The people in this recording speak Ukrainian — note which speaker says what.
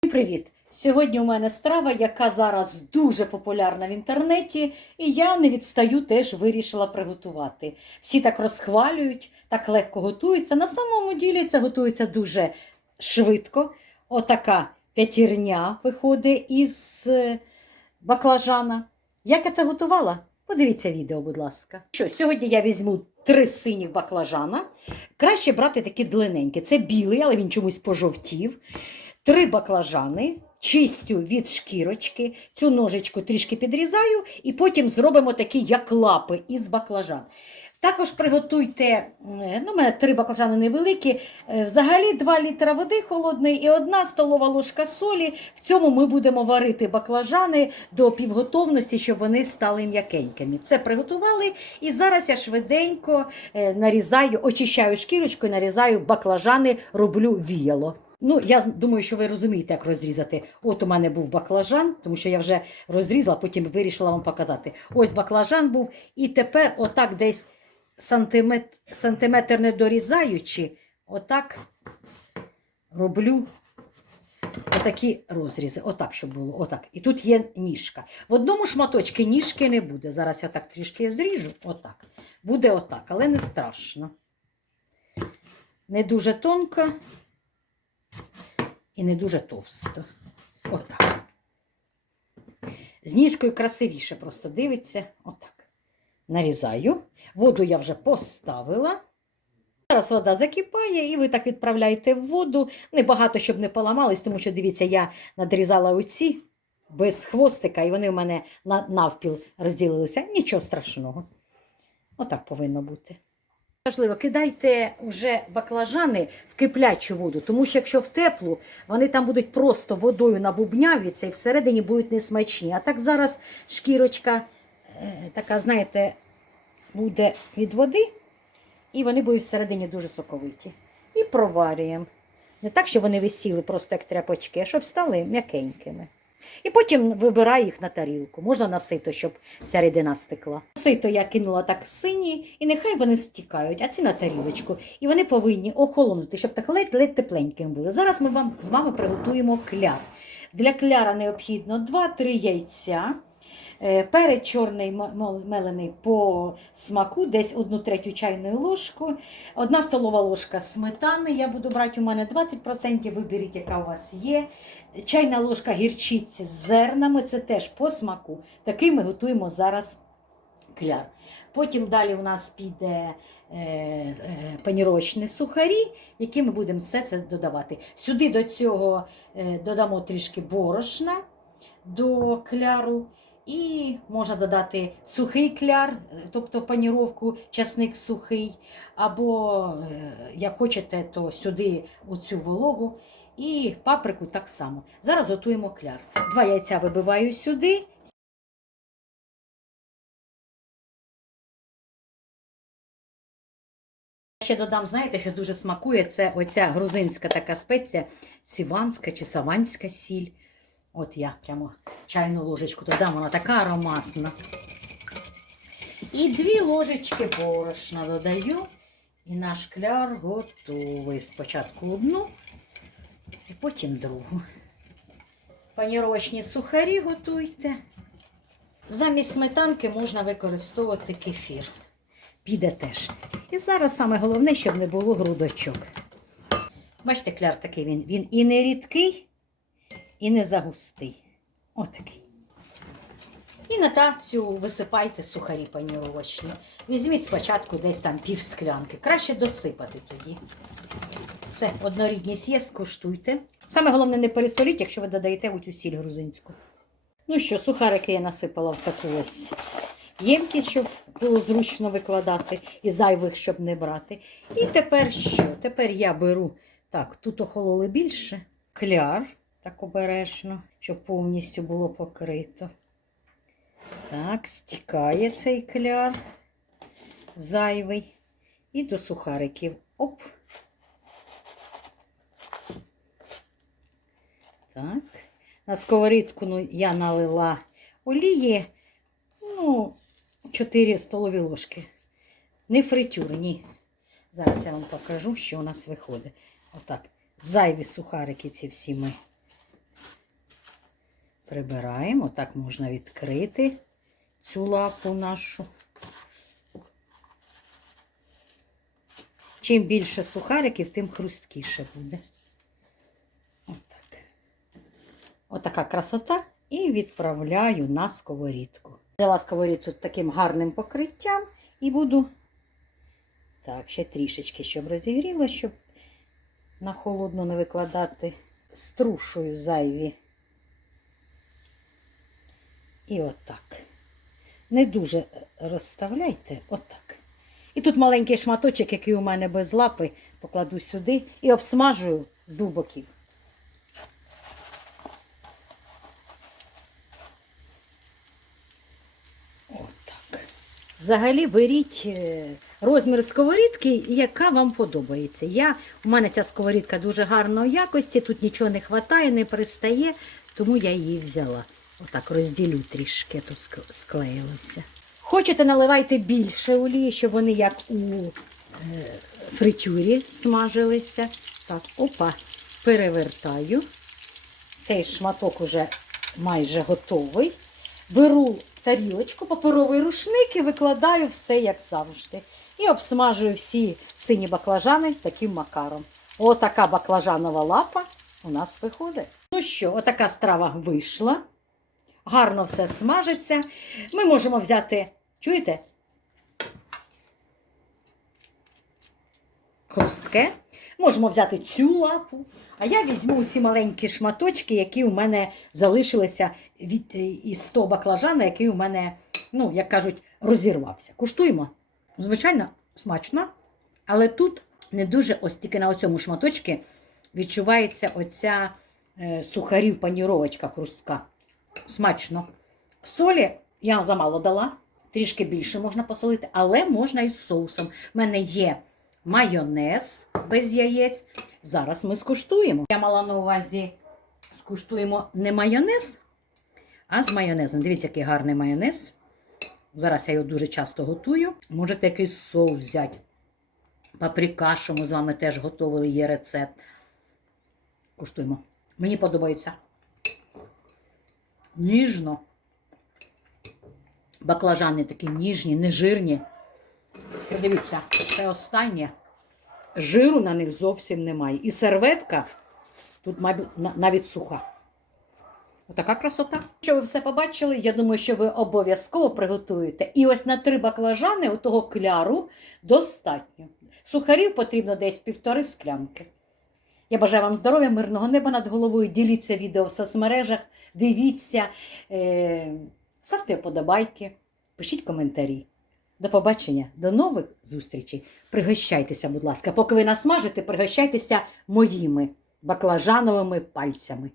Speaker 1: Привіт! Сьогодні у мене страва, яка зараз дуже популярна в інтернеті, і я не відстаю, теж вирішила приготувати. Всі так розхвалюють, так легко готується. На самому ділі це готується дуже швидко. Отака п'ятірня виходить із е, баклажана. Як я це готувала? Подивіться відео, будь ласка. Що, сьогодні я візьму три синіх баклажана. Краще брати такі длинненькі. Це білий, але він чомусь пожовтів. Три баклажани, чистю від шкірочки, цю ножичку трішки підрізаю, і потім зробимо такі, як лапи із баклажан. Також приготуйте, е, ну, у мене три баклажани невеликі, е, взагалі 2 літра води холодної і одна столова ложка солі. В цьому ми будемо варити баклажани до півготовності, щоб вони стали м'якенькими. Це приготували. І зараз я швиденько е, нарізаю, очищаю шкірочку і нарізаю баклажани, роблю віяло. Ну, я думаю, що ви розумієте, як розрізати. От у мене був баклажан, тому що я вже розрізала, потім вирішила вам показати. Ось баклажан був, і тепер отак десь сантиметр, сантиметр не дорізаючи, отак роблю отакі розрізи. Отак, щоб було. Отак. І тут є ніжка. В одному шматочці ніжки не буде. Зараз я так трішки зріжу. Отак. Буде отак, але не страшно. Не дуже тонко і не дуже товсто. Отак. З ніжкою красивіше просто дивиться. Отак. Нарізаю. Воду я вже поставила. Зараз вода закипає, і ви так відправляєте в воду. Небагато, щоб не поламались, тому що, дивіться, я надрізала оці без хвостика, і вони в мене навпіл розділилися. Нічого страшного. Отак повинно бути. Важливо, кидайте вже баклажани в киплячу воду, тому що якщо в теплу, вони там будуть просто водою набубнявіться і всередині будуть несмачні. А так зараз шкірочка е, така, знаєте, буде від води, і вони будуть всередині дуже соковиті. І проварюємо. Не так, щоб вони висіли просто як тряпочки, а щоб стали м'якенькими. І потім вибираю їх на тарілку. Можна на сито, щоб вся рідина стекла. Сито я кинула так сині, і нехай вони стікають, а ці на тарілочку. І вони повинні охолонути, щоб так ледь-ледь тепленьким були. Зараз ми вам з вами приготуємо кляр. Для кляра необхідно 2-3 яйця. Е, Перець чорний мелений по смаку, десь 1 третю чайну ложку, одна столова ложка сметани. Я буду брати у мене 20%, виберіть, яка у вас є. Чайна ложка гірчиці з зернами, це теж по смаку. Такий ми готуємо зараз кляр. Потім далі у нас піде е, е, паніровочні сухарі, які ми будемо все це додавати. Сюди до цього е, додамо трішки борошна до кляру. І можна додати сухий кляр, тобто паніровку часник сухий, або е, як хочете, то сюди оцю вологу. І паприку так само. Зараз готуємо кляр. Два яйця вибиваю сюди. Ще додам, знаєте, що дуже смакує, це оця грузинська така спеція, сіванська чи саванська сіль. От я прямо чайну ложечку додам, вона така ароматна. І дві ложечки борошна додаю. І наш кляр готовий. Спочатку одну, і потім другу. Паніровочні сухарі готуйте. Замість сметанки можна використовувати кефір. Піде теж. І зараз саме головне, щоб не було грудочок. Бачите, кляр такий він. Він і не рідкий, і не загустий. Отакий. І на тацю висипайте сухарі паніровочні. Візьміть спочатку десь там пів склянки. Краще досипати тоді. Все, однорідність є, скуштуйте. Саме головне не пересоліть, якщо ви додаєте оцю сіль грузинську. Ну що, сухарики я насипала в таку ось ємкість, щоб було зручно викладати, і зайвих, щоб не брати. І тепер що? Тепер я беру, так, тут охололи більше, кляр, так обережно, щоб повністю було покрито. Так, стікає цей кляр зайвий. І до сухариків. Оп. Так. На сковорідку ну, я налила олії, ну, 4 столові ложки. Не фритюр, ні. Зараз я вам покажу, що у нас виходить. Отак. Зайві сухарики ці всі ми Прибираємо, так можна відкрити цю лапу нашу. Чим більше сухариків, тим хрусткіше буде. Отак. Отака красота. І відправляю на сковорідку. Взяла сковорідку з таким гарним покриттям і буду. Так, ще трішечки, щоб розігріло, щоб на холодну не викладати. Струшую зайві. І отак. Не дуже розставляйте, отак. І тут маленький шматочок, який у мене без лапи, покладу сюди і обсмажую з двох боків. Отак. Взагалі беріть е, розмір сковорідки, яка вам подобається. Я, у мене ця сковорідка дуже гарної якості, тут нічого не вистачає, не пристає, тому я її взяла. Отак розділю трішки, то склеїлося. Хочете, наливайте більше олії, щоб вони як у е, фритюрі смажилися. Так, опа, перевертаю. Цей шматок уже майже готовий. Беру тарілочку, паперовий рушник і викладаю все, як завжди. І обсмажую всі сині баклажани таким макаром. Отака баклажанова лапа у нас виходить. Ну що, отака страва вийшла. Гарно все смажиться. Ми можемо взяти, чуєте? Хрустке. Можемо взяти цю лапу. А я візьму ці маленькі шматочки, які у мене залишилися від е, із того баклажана, який у мене, ну, як кажуть, розірвався. Куштуємо. Звичайно, смачно, але тут не дуже ось тільки на оцьому шматочці відчувається оця е, сухарів паніровочка хрустка. Смачно. Солі я замало дала, трішки більше можна посолити, але можна і з соусом. У мене є майонез без яєць. Зараз ми скуштуємо. Я мала на увазі, скуштуємо не майонез, а з майонезом. Дивіться, який гарний майонез. Зараз я його дуже часто готую. Можете якийсь соус взяти. Паприкашу ми з вами теж готували, є рецепт. Куштуємо. Мені подобається. Ніжно. Баклажани такі ніжні, нежирні. Подивіться, це останнє. Жиру на них зовсім немає. І серветка тут навіть суха. Отака красота. Що ви все побачили? Я думаю, що ви обов'язково приготуєте. І ось на три баклажани отого кляру достатньо. Сухарів потрібно десь півтори склянки. Я бажаю вам здоров'я, мирного неба над головою. Діліться відео в соцмережах, дивіться, е- ставте вподобайки, пишіть коментарі. До побачення, до нових зустрічей. Пригощайтеся, будь ласка. Поки ви нас мажете, пригощайтеся моїми баклажановими пальцями.